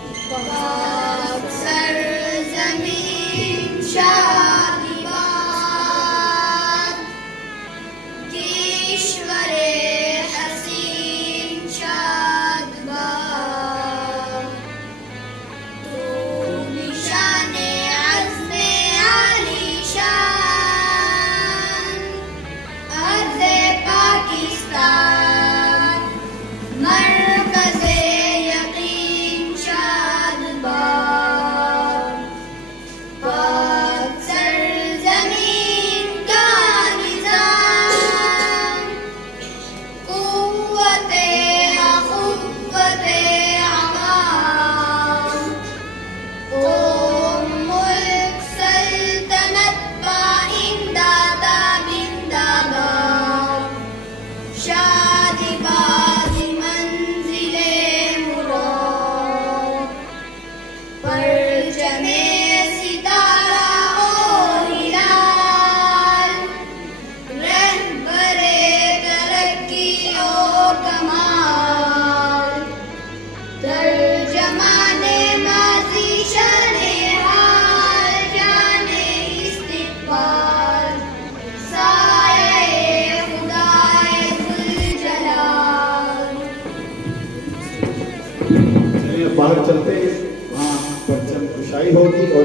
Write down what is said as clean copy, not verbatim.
पाक सरज़मीन शादिबाद, किश्वरे हसीन शादबाद, तू निशाने अज़्मे आलीशान, अर्ज़े पाकिस्तान, मरकज़े यकीन शादबाद, पाक सरज़मीन का निज़ाम, क़ुव्वते अख़ुव्वते अवाम, क़ौम मुल्क सल्तनत पाइंदादा बिंदाबाद, शादिबाद मंज़िले मुराद, परचमे सितारा ओ हिलाल, रहबरे तरक्की ओ कमाल, तर्जमाने माज़ी शाने हाल, जाने इस्तिक़बाल, साये खुदाए ज़ुल जलाल। चलिए बाहर चलते हैं, वहाँ परचम कुशाई होगी और